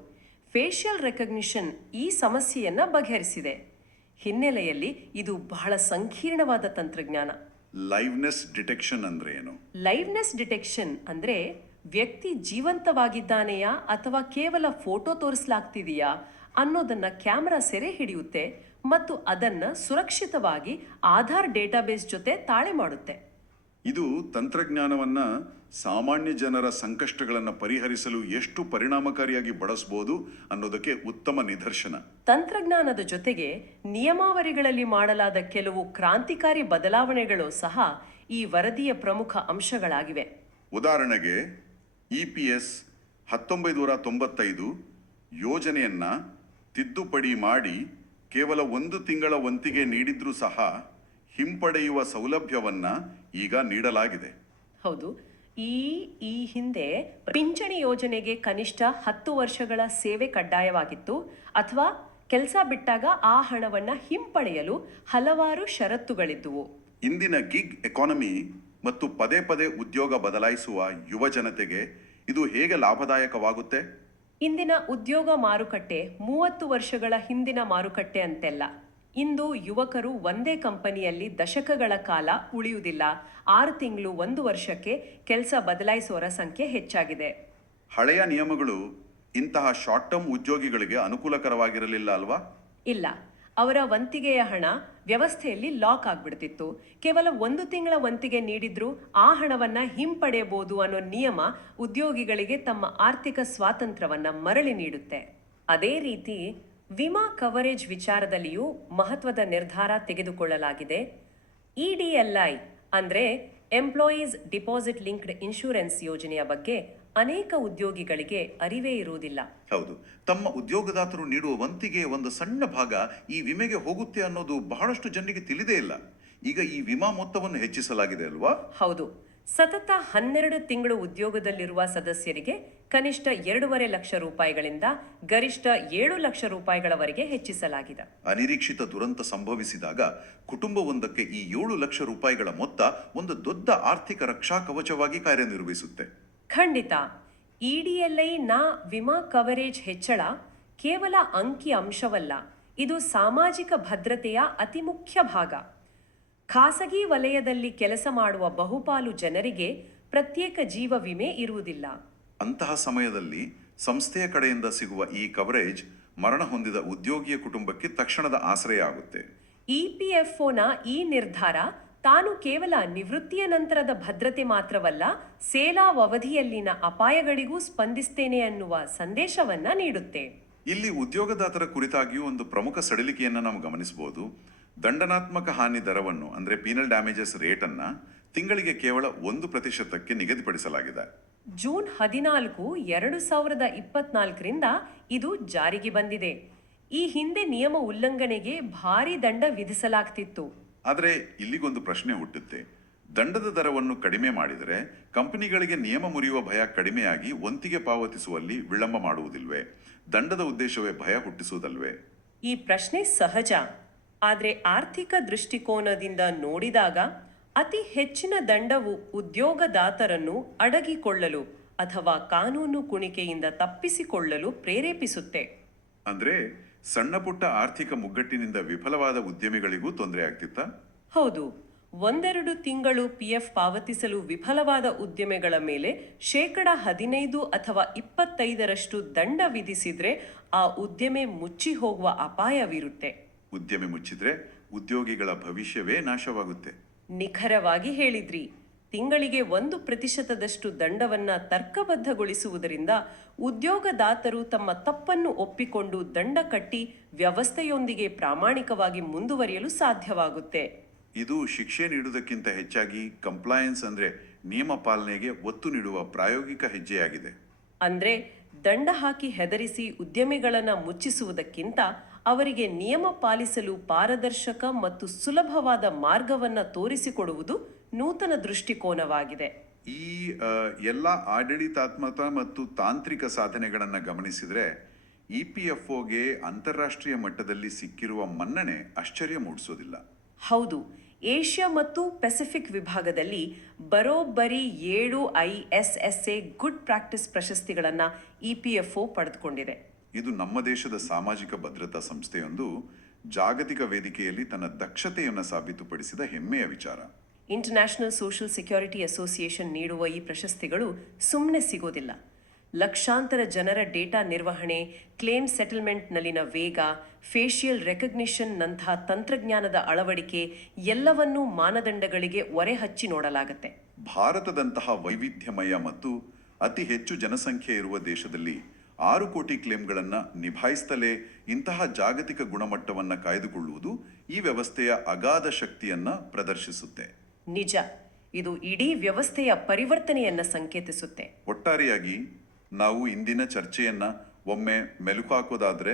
ಫೇಶಿಯಲ್ ರೆಕಗ್ನಿಷನ್ ಈ ಸಮಸ್ಯೆಯನ್ನ ಬಗೆಹರಿಸಿದೆ. ಹಿನ್ನೆಲೆಯಲ್ಲಿ ಇದು ಬಹಳ ಸಂಕೀರ್ಣವಾದ ತಂತ್ರಜ್ಞಾನ. ಲೈವ್ನೆಸ್ ಡಿಟೆಕ್ಷನ್ ಅಂದ್ರೆ ಏನು? ಲೈವ್ನೆಸ್ ಡಿಟೆಕ್ಷನ್ ಅಂದ್ರೆ ವ್ಯಕ್ತಿ ಜೀವಂತವಾಗಿದ್ದಾನೆಯಾ ಅಥವಾ ಕೇವಲ ಫೋಟೋ ತೋರಿಸಲಾಗ್ತಿದೆಯಾ ಅನ್ನೋದನ್ನ ಕ್ಯಾಮೆರಾ ಸೆರೆ ಹಿಡಿಯುತ್ತೆ ಮತ್ತು ಅದನ್ನ ಸುರಕ್ಷಿತವಾಗಿ ಆಧಾರ್ ಡೇಟಾಬೇಸ್ ಜೊತೆ ತಾಳೆ ಮಾಡುತ್ತೆ. ಇದು ತಂತ್ರಜ್ಞಾನವನ್ನ ಸಾಮಾನ್ಯ ಜನರ ಸಂಕಷ್ಟಗಳನ್ನು ಪರಿಹರಿಸಲು ಎಷ್ಟು ಪರಿಣಾಮಕಾರಿಯಾಗಿ ಬಳಸಬಹುದು ಅನ್ನೋದಕ್ಕೆ ಉತ್ತಮ ನಿದರ್ಶನ. ತಂತ್ರಜ್ಞಾನದ ಜೊತೆಗೆ ನಿಯಮಾವಳಿಗಳಲ್ಲಿ ಮಾಡಲಾದ ಕೆಲವು ಕ್ರಾಂತಿಕಾರಿ ಬದಲಾವಣೆಗಳು ಸಹ ಈ ವರದಿಯ ಪ್ರಮುಖ ಅಂಶಗಳಾಗಿವೆ. ಉದಾಹರಣೆಗೆ EPS 1995 ಯೋಜನೆಯನ್ನ ತಿದ್ದುಪಡಿ ಮಾಡಿ ಕೇವಲ 1 ತಿಂಗಳ ವಂತಿಗೆ ನೀಡಿದ್ರೂ ಸಹ ಹಿಂಪಡೆಯುವ ಸೌಲಭ್ಯವನ್ನ ಈಗ ನೀಡಲಾಗಿದೆ. ಹೌದು, ಈ ಹಿಂದೆ ಪಿಂಚಣಿ ಯೋಜನೆಗೆ ಕನಿಷ್ಠ 10 ವರ್ಷಗಳ ಸೇವೆ ಕಡ್ಡಾಯವಾಗಿತ್ತು ಅಥವಾ ಕೆಲಸ ಬಿಟ್ಟಾಗ ಆ ಹಣವನ್ನ ಹಿಂಪಡೆಯಲು ಹಲವಾರು ಷರತ್ತುಗಳಿದ್ದುವು. ಇಂದಿನ ಗಿಗ್ ಎಕಾನಮಿ ಮತ್ತು ಪದೇ ಪದೇ ಉದ್ಯೋಗ ಬದಲಾಯಿಸುವ ಯುವ ಜನತೆಗೆ ಇದು ಹೇಗೆ ಲಾಭದಾಯಕವಾಗುತ್ತೆ? ಇಂದಿನ ಉದ್ಯೋಗ ಮಾರುಕಟ್ಟೆ 30 ವರ್ಷಗಳ ಹಿಂದಿನ ಮಾರುಕಟ್ಟೆ ಅಂತೆಲ್ಲ. ಇಂದು ಯುವಕರು ಒಂದೇ ಕಂಪನಿಯಲ್ಲಿ ದಶಕಗಳ ಕಾಲ ಉಳಿಯುವುದಿಲ್ಲ. 6 ತಿಂಗಳು 1 ವರ್ಷಕ್ಕೆ ಕೆಲಸ ಬದಲಾಯಿಸುವವರ ಸಂಖ್ಯೆ ಹೆಚ್ಚಾಗಿದೆ. ಹಳೆಯ ನಿಯಮಗಳು ಇಂತಹ ಶಾರ್ಟ್ ಟರ್ಮ್ ಉದ್ಯೋಗಿಗಳಿಗೆ ಅನುಕೂಲಕರವಾಗಿರಲಿಲ್ಲ ಅಲ್ವಾ? ಇಲ್ಲ, ಅವರ ವಂತಿಗೆಯ ಹಣ ವ್ಯವಸ್ಥೆಯಲ್ಲಿ ಲಾಕ್ ಆಗ್ಬಿಡ್ತಿತ್ತು. ಕೇವಲ 1 ತಿಂಗಳ ವಂತಿಗೆ ನೀಡಿದ್ರೂ ಆ ಹಣವನ್ನ ಹಿಂಪಡೆಯಬಹುದು ಅನ್ನೋ ನಿಯಮ ಉದ್ಯೋಗಿಗಳಿಗೆ ತಮ್ಮ ಆರ್ಥಿಕ ಸ್ವಾತಂತ್ರ್ಯವನ್ನ ಮರಳಿ ನೀಡುತ್ತೆ. ಅದೇ ರೀತಿ ವಿಮಾ ಕವರೇಜ್ ವಿಚಾರದಲ್ಲಿಯೂ ಮಹತ್ವದ ನಿರ್ಧಾರ ತೆಗೆದುಕೊಳ್ಳಲಾಗಿದೆ. ಇಡಿಎಲ್ಐ ಅಂದ್ರೆ ಎಂಪ್ಲಾಯೀಸ್ ಡಿಪಾಸಿಟ್ ಲಿಂಕ್ಡ್ ಇನ್ಶೂರೆನ್ಸ್ ಯೋಜನೆಯ ಬಗ್ಗೆ ಅನೇಕ ಉದ್ಯೋಗಿಗಳಿಗೆ ಅರಿವೇ ಇರುವುದಿಲ್ಲ. ಹೌದು, ತಮ್ಮ ಉದ್ಯೋಗದಾತರು ನೀಡುವ ವಂತಿಗೆ ಒಂದು ಸಣ್ಣ ಭಾಗ ಈ ವಿಮೆಗೆ ಹೋಗುತ್ತೆ ಅನ್ನೋದು ಬಹಳಷ್ಟು ಜನರಿಗೆ ತಿಳಿದೇ ಇಲ್ಲ. ಈಗ ಈ ವಿಮಾ ಮೊತ್ತವನ್ನು ಹೆಚ್ಚಿಸಲಾಗಿದೆ ಅಲ್ವಾ? ಹೌದು, ಸತತ 12 ತಿಂಗಳು ಉದ್ಯೋಗದಲ್ಲಿರುವ ಸದಸ್ಯರಿಗೆ ಕನಿಷ್ಠ 2.5 ಲಕ್ಷ ರೂಪಾಯಿಗಳಿಂದ ಗರಿಷ್ಠ 7 ಲಕ್ಷ ರೂಪಾಯಿಗಳವರೆಗೆ ಹೆಚ್ಚಿಸಲಾಗಿದೆ. ಅನಿರೀಕ್ಷಿತ ದುರಂತ ಸಂಭವಿಸಿದಾಗ ಕುಟುಂಬವೊಂದಕ್ಕೆ ಈ 7 ಲಕ್ಷ ರೂಪಾಯಿಗಳ ಮೊತ್ತ ಒಂದು ದೊಡ್ಡ ಆರ್ಥಿಕ ರಕ್ಷಾ ಕವಚವಾಗಿ ಕಾರ್ಯನಿರ್ವಹಿಸುತ್ತೆ. ಖಂಡಿತ. ಇಡಿಎಲ್ಐ ನ ವಿಮಾ ಕವರೇಜ್ ಹೆಚ್ಚಳ ಕೇವಲ ಅಂಕಿ ಅಂಶವಲ್ಲ, ಇದು ಸಾಮಾಜಿಕ ಭದ್ರತೆಯ ಅತಿ ಮುಖ್ಯ ಭಾಗ. ಖಾಸಗಿ ವಲಯದಲ್ಲಿ ಕೆಲಸ ಮಾಡುವ ಬಹುಪಾಲು ಜನರಿಗೆ ಪ್ರತ್ಯೇಕ ಜೀವ ವಿಮೆ ಇರುವುದಿಲ್ಲ. ಅಂತಹ ಸಮಯದಲ್ಲಿ ಸಂಸ್ಥೆಯ ಕಡೆಯಿಂದ ಸಿಗುವ ಈ ಕವರೇಜ್ ಮರಣ ಹೊಂದಿದ ಉದ್ಯೋಗಿಯ ಕುಟುಂಬಕ್ಕೆ ತಕ್ಷಣದ ಆಶ್ರಯ ಆಗುತ್ತೆ. ಇಪಿಎಫ್ಒನ ಈ ನಿರ್ಧಾರ ತಾನು ಕೇವಲ ನಿವೃತ್ತಿಯ ನಂತರದ ಭದ್ರತೆ ಮಾತ್ರವಲ್ಲ, ಸೇವಾವಧಿಯಲ್ಲಿನ ಅಪಾಯಗಳಿಗೂ ಸ್ಪಂದಿಸ್ತೇನೆ ಅನ್ನುವ ಸಂದೇಶವನ್ನ ನೀಡುತ್ತೆ. ಇಲ್ಲಿ ಉದ್ಯೋಗದಾತರ ಕುರಿತಾಗಿಯೂ ಒಂದು ಪ್ರಮುಖ ಸಡಿಲಿಕೆಯನ್ನು ನಾವು ಗಮನಿಸಬಹುದು. ದಂಡನಾತ್ಮಕ ಹಾನಿ ದರವನ್ನು ಅಂದರೆ ಪೀನಲ್ ಡ್ಯಾಮೇಜಸ್ ರೇಟ್ ಅನ್ನ ತಿಂಗಳಿಗೆ ಕೇವಲ 1% ನಿಗದಿಪಡಿಸಲಾಗಿದೆ. ಜೂನ್ 14, 2024ರಿಂದ ಇದು ಜಾರಿಗೆ ಬಂದಿದೆ. ಈ ಹಿಂದೆ ನಿಯಮ ಉಲ್ಲಂಘನೆಗೆ ಭಾರಿ ದಂಡ ವಿಧಿಸಲಾಗ್ತಿತ್ತು. ಆದರೆ ಇಲ್ಲಿಗೊಂದು ಪ್ರಶ್ನೆ ಹುಟ್ಟುತ್ತೆ. ದಂಡದ ದರವನ್ನು ಕಡಿಮೆ ಮಾಡಿದರೆ ಕಂಪನಿಗಳಿಗೆ ನಿಯಮ ಮುರಿಯುವ ಭಯ ಕಡಿಮೆಯಾಗಿ ವಂತಿಗೆ ಪಾವತಿಸುವಲ್ಲಿ ವಿಳಂಬ ಮಾಡುವುದಿಲ್ವೇ? ದಂಡದ ಉದ್ದೇಶವೇ ಭಯ ಹುಟ್ಟಿಸುವುದಲ್ವೇ? ಈ ಪ್ರಶ್ನೆ ಸಹಜ. ಆದರೆ ಆರ್ಥಿಕ ದೃಷ್ಟಿಕೋನದಿಂದ ನೋಡಿದಾಗ ಅತಿ ಹೆಚ್ಚಿನ ದಂಡವು ಉದ್ಯೋಗದಾತರನ್ನು ಅಡಗಿಕೊಳ್ಳಲು ಅಥವಾ ಕಾನೂನು ಕುಣಿಕೆಯಿಂದ ತಪ್ಪಿಸಿಕೊಳ್ಳಲು ಪ್ರೇರೇಪಿಸುತ್ತೆ. ಅಂದ್ರೆ ಸಣ್ಣ ಪುಟ್ಟ ಆರ್ಥಿಕ ಮುಗ್ಗಟ್ಟಿನಿಂದ ವಿಫಲವಾದ ಉದ್ಯಮಿಗಳಿಗೂ ತೊಂದರೆ ಆಗ್ತಿತ್ತಾ? ಹೌದು, 1-2 ತಿಂಗಳು ಪಿಎಫ್ ಪಾವತಿಸಲು ವಿಫಲವಾದ ಉದ್ಯಮಿಗಳ ಮೇಲೆ 15% ಅಥವಾ 25% ದಂಡ ವಿಧಿಸಿದ್ರೆ ಆ ಉದ್ಯಮೆ ಮುಚ್ಚಿ ಹೋಗುವ ಅಪಾಯವಿರುತ್ತೆ. ಉದ್ಯಮಿ ಮುಚ್ಚಿದ್ರೆ ಉದ್ಯೋಗಿಗಳ ಭವಿಷ್ಯವೇ ನಾಶವಾಗುತ್ತೆ. ನಿಖರವಾಗಿ ಹೇಳಿದ್ರಿ. ತಿಂಗಳಿಗೆ 1% ದಂಡವನ್ನ ತರ್ಕಬದ್ಧಗೊಳಿಸುವುದರಿಂದ ಉದ್ಯೋಗದಾತರು ತಮ್ಮ ತಪ್ಪನ್ನು ಒಪ್ಪಿಕೊಂಡು ದಂಡ ಕಟ್ಟಿ ವ್ಯವಸ್ಥೆಯೊಂದಿಗೆ ಪ್ರಾಮಾಣಿಕವಾಗಿ ಮುಂದುವರಿಯಲು ಸಾಧ್ಯವಾಗುತ್ತೆ. ಇದು ಶಿಕ್ಷೆ ನೀಡುವುದಕ್ಕಿಂತ ಹೆಚ್ಚಾಗಿ ಕಂಪ್ಲಾಯನ್ಸ್ ಅಂದ್ರೆ ನಿಯಮ ಪಾಲನೆಗೆ ಒತ್ತು ನೀಡುವ ಪ್ರಾಯೋಗಿಕ ಹೆಜ್ಜೆಯಾಗಿದೆ. ಅಂದ್ರೆ ದಂಡ ಹಾಕಿ ಹೆದರಿಸಿ ಉದ್ಯಮಿಗಳನ್ನ ಮುಚ್ಚಿಸುವುದಕ್ಕಿಂತ ಅವರಿಗೆ ನಿಯಮ ಪಾಲಿಸಲು ಪಾರದರ್ಶಕ ಮತ್ತು ಸುಲಭವಾದ ಮಾರ್ಗವನ್ನ ತೋರಿಸಿಕೊಡುವುದು ನೂತನ ದೃಷ್ಟಿಕೋನವಾಗಿದೆ. ಈ ಎಲ್ಲ ಆಡಳಿತಾತ್ಮಕ ಮತ್ತು ತಾಂತ್ರಿಕ ಸಾಧನೆಗಳನ್ನು ಗಮನಿಸಿದರೆ ಇಪಿಎಫ್ಒಗೆ ಅಂತಾರಾಷ್ಟ್ರೀಯ ಮಟ್ಟದಲ್ಲಿ ಸಿಕ್ಕಿರುವ ಮನ್ನಣೆ ಆಶ್ಚರ್ಯ ಮೂಡಿಸೋದಿಲ್ಲ. ಹೌದು, ಏಷ್ಯಾ ಮತ್ತು ಪೆಸಿಫಿಕ್ ವಿಭಾಗದಲ್ಲಿ ಬರೋಬ್ಬರಿ 7 ISSA ಗುಡ್ ಪ್ರಾಕ್ಟೀಸ್ ಪ್ರಶಸ್ತಿಗಳನ್ನು ಇಪಿಎಫ್ಒ ಪಡೆದುಕೊಂಡಿದೆ. ಇದು ನಮ್ಮ ದೇಶದ ಸಾಮಾಜಿಕ ಭದ್ರತಾ ಸಂಸ್ಥೆಯೊಂದು ಜಾಗತಿಕ ವೇದಿಕೆಯಲ್ಲಿ ತನ್ನ ದಕ್ಷತೆಯನ್ನು ಸಾಬೀತುಪಡಿಸಿದ ಹೆಮ್ಮೆಯ ವಿಚಾರ. ಇಂಟರ್ನ್ಯಾಷನಲ್ ಸೋಷಿಯಲ್ ಸೆಕ್ಯೂರಿಟಿ ಅಸೋಸಿಯೇಷನ್ ನೀಡುವ ಈ ಪ್ರಶಸ್ತಿಗಳು ಸುಮ್ಮನೆ ಸಿಗೋದಿಲ್ಲ. ಲಕ್ಷಾಂತರ ಜನರ ಡೇಟಾ ನಿರ್ವಹಣೆ, ಕ್ಲೇಮ್ ಸೆಟಲ್ಮೆಂಟ್ನಲ್ಲಿನ ವೇಗ, ಫೇಶಿಯಲ್ ರೆಕಗ್ನಿಷನ್ ನಂತಹ ತಂತ್ರಜ್ಞಾನದ ಅಳವಡಿಕೆ ಎಲ್ಲವನ್ನೂ ಮಾನದಂಡಗಳಿಗೆ ಒರೆ ಹಚ್ಚಿ ನೋಡಲಾಗುತ್ತೆ. ಭಾರತದಂತಹ ವೈವಿಧ್ಯಮಯ ಮತ್ತು ಅತಿ ಹೆಚ್ಚು ಜನಸಂಖ್ಯೆ ಇರುವ ದೇಶದಲ್ಲಿ 6 ಕೋಟಿ ಕ್ಲೇಮ್ಗಳನ್ನು ನಿಭಾಯಿಸ್ತಲೇ ಇಂತಹ ಜಾಗತಿಕ ಗುಣಮಟ್ಟವನ್ನು ಕಾಯ್ದುಕೊಳ್ಳುವುದು ಈ ವ್ಯವಸ್ಥೆಯ ಅಗಾಧ ಶಕ್ತಿಯನ್ನ ಪ್ರದರ್ಶಿಸುತ್ತೆ. ನಿಜ, ಇದು ಇಡೀ ವ್ಯವಸ್ಥೆಯ ಪರಿವರ್ತನೆಯನ್ನ ಸಂಕೇತಿಸುತ್ತೆ. ಒಟ್ಟಾರೆಯಾಗಿ ನಾವು ಇಂದಿನ ಚರ್ಚೆಯನ್ನ ಒಮ್ಮೆ ಮೆಲುಕು ಹಾಕೋದಾದ್ರೆ,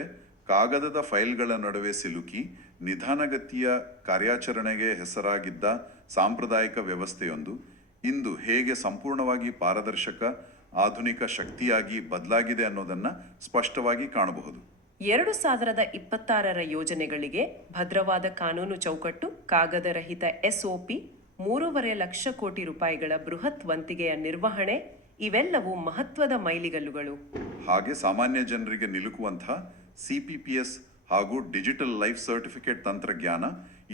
ಕಾಗದದ ಫೈಲ್ಗಳ ನಡುವೆ ಸಿಲುಕಿ ನಿಧಾನಗತಿಯ ಕಾರ್ಯಾಚರಣೆಗೆ ಹೆಸರಾಗಿದ್ದ ಸಾಂಪ್ರದಾಯಿಕ ವ್ಯವಸ್ಥೆಯೊಂದು ಇಂದು ಹೇಗೆ ಸಂಪೂರ್ಣವಾಗಿ ಪಾರದರ್ಶಕ ಆಧುನಿಕ ಶಕ್ತಿಯಾಗಿ ಬದಲಾಗಿದೆ ಅನ್ನೋದನ್ನ ಸ್ಪಷ್ಟವಾಗಿ ಕಾಣಬಹುದು. 2026ರ ಯೋಜನೆಗಳಿಗೆ ಭದ್ರವಾದ ಕಾನೂನು ಚೌಕಟ್ಟು, ಕಾಗದರಹಿತ SOP, 3.5 ಲಕ್ಷ ಕೋಟಿ ರೂಪಾಯಿಗಳ ಬೃಹತ್ ವಂತಿಗೆಯ ನಿರ್ವಹಣೆ ಇವೆಲ್ಲವೂ ಮಹತ್ವದ ಮೈಲಿಗಲ್ಲುಗಳು. ಹಾಗೆ ಸಾಮಾನ್ಯ ಜನರಿಗೆ ನಿಲುಕುವಂತಹ CPPS ಹಾಗೂ ಡಿಜಿಟಲ್ ಲೈಫ್ ಸರ್ಟಿಫಿಕೇಟ್ ತಂತ್ರಜ್ಞಾನ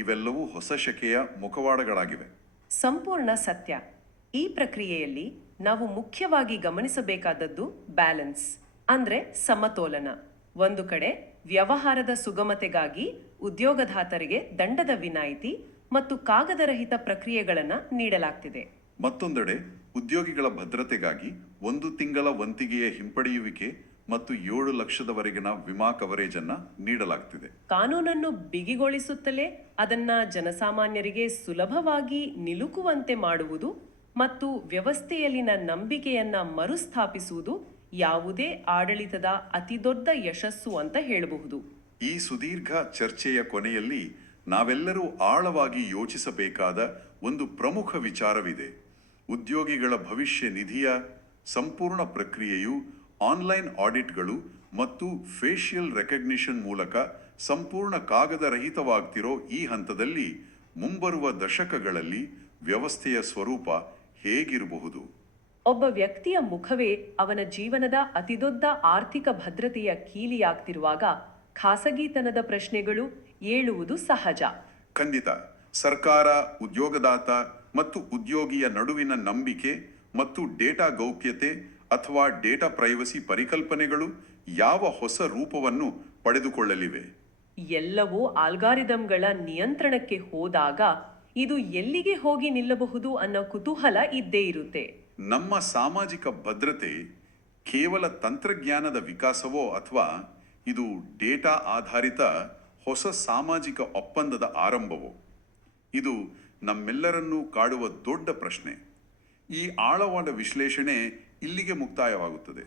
ಇವೆಲ್ಲವೂ ಹೊಸ ಶಕೆಯ ಮುಖವಾಡಗಳಾಗಿವೆ. ಸಂಪೂರ್ಣ ಸತ್ಯ. ಈ ಪ್ರಕ್ರಿಯೆಯಲ್ಲಿ ನಾವು ಮುಖ್ಯವಾಗಿ ಗಮನಿಸಬೇಕಾದದ್ದು ಬ್ಯಾಲೆನ್ಸ್, ಅಂದ್ರೆ ಸಮತೋಲನ. ಒಂದು ಕಡೆ ವ್ಯವಹಾರದ ಸುಗಮತೆಗಾಗಿ ಉದ್ಯೋಗದಾತರಿಗೆ ದಂಡದ ವಿನಾಯಿತಿ ಮತ್ತು ಕಾಗದರಹಿತ ಪ್ರಕ್ರಿಯೆಗಳನ್ನು ನೀಡಲಾಗ್ತಿದೆ. ಮತ್ತೊಂದೆಡೆ ಉದ್ಯೋಗಿಗಳ ಭದ್ರತೆಗಾಗಿ 1 ತಿಂಗಳ ವಂತಿಗೆಯ ಹಿಂಪಡೆಯುವಿಕೆ ಮತ್ತು 7 ಲಕ್ಷದವರೆಗಿನ ವಿಮಾ ಕವರೇಜ್ ಅನ್ನ ನೀಡಲಾಗ್ತಿದೆ. ಕಾನೂನನ್ನು ಬಿಗಿಗೊಳಿಸುತ್ತಲೇ ಅದನ್ನ ಜನಸಾಮಾನ್ಯರಿಗೆ ಸುಲಭವಾಗಿ ನಿಲುಕುವಂತೆ ಮಾಡುವುದು ಮತ್ತು ವ್ಯವಸ್ಥೆಯಲ್ಲಿನ ನಂಬಿಕೆಯನ್ನ ಮರುಸ್ಥಾಪಿಸುವುದು ಯಾವುದೇ ಆಡಳಿತದ ಅತಿದೊಡ್ಡ ಯಶಸ್ಸು ಅಂತ ಹೇಳಬಹುದು. ಈ ಸುದೀರ್ಘ ಚರ್ಚೆಯ ಕೊನೆಯಲ್ಲಿ ನಾವೆಲ್ಲರೂ ಆಳವಾಗಿ ಯೋಚಿಸಬೇಕಾದ ಒಂದು ಪ್ರಮುಖ ವಿಚಾರವಿದೆ. ಉದ್ಯೋಗಿಗಳ ಭವಿಷ್ಯ ನಿಧಿಯ ಸಂಪೂರ್ಣ ಪ್ರಕ್ರಿಯೆಯು ಆನ್ಲೈನ್ ಆಡಿಟ್ಗಳು ಮತ್ತು ಫೇಶಿಯಲ್ ರೆಕಗ್ನಿಷನ್ ಮೂಲಕ ಸಂಪೂರ್ಣ ಕಾಗದರಹಿತವಾಗ್ತಿರೋ ಈ ಹಂತದಲ್ಲಿ ಮುಂಬರುವ ದಶಕಗಳಲ್ಲಿ ವ್ಯವಸ್ಥೆಯ ಸ್ವರೂಪ ಹೇಗಿರಬಹುದು? ಒಬ್ಬ ವ್ಯಕ್ತಿಯ ಮುಖವೇ ಅವನ ಜೀವನದ ಅತಿದೊಡ್ಡ ಆರ್ಥಿಕ ಭದ್ರತೆಯ ಕೀಲಿಯಾಗ್ತಿರುವಾಗ ಖಾಸಗಿತನದ ಪ್ರಶ್ನೆಗಳು ಏಳುವುದು ಸಹಜ. ಖಂಡಿತ. ಸರ್ಕಾರ, ಉದ್ಯೋಗದಾತ ಮತ್ತು ಉದ್ಯೋಗಿಯ ನಡುವಿನ ನಂಬಿಕೆ ಮತ್ತು ಡೇಟಾ ಗೌಪ್ಯತೆ ಅಥವಾ ಡೇಟಾ ಪ್ರೈವಸಿ ಪರಿಕಲ್ಪನೆಗಳು ಯಾವ ಹೊಸ ರೂಪವನ್ನು ಪಡೆದುಕೊಳ್ಳಲಿವೆ? ಎಲ್ಲವೂ ಆಲ್ಗಾರಿದಮ್ಗಳ ನಿಯಂತ್ರಣಕ್ಕೆ ಹೋದಾಗ ಇದು ಎಲ್ಲಿಗೆ ಹೋಗಿ ನಿಲ್ಲಬಹುದು ಅನ್ನೋ ಕುತೂಹಲ ಇದ್ದೇ ಇರುತ್ತೆ. ನಮ್ಮ ಸಾಮಾಜಿಕ ಭದ್ರತೆ ಕೇವಲ ತಂತ್ರಜ್ಞಾನದ ವಿಕಾಸವೋ ಅಥವಾ ಇದು ಡೇಟಾ ಆಧಾರಿತ ಹೊಸ ಸಾಮಾಜಿಕ ಒಪ್ಪಂದದ ಆರಂಭವೋ? ಇದು ನಮ್ಮೆಲ್ಲರನ್ನೂ ಕಾಡುವ ದೊಡ್ಡ ಪ್ರಶ್ನೆ. ಈ ಆಳವಾದ ವಿಶ್ಲೇಷಣೆ ಇಲ್ಲಿಗೆ ಮುಕ್ತಾಯವಾಗುತ್ತದೆ.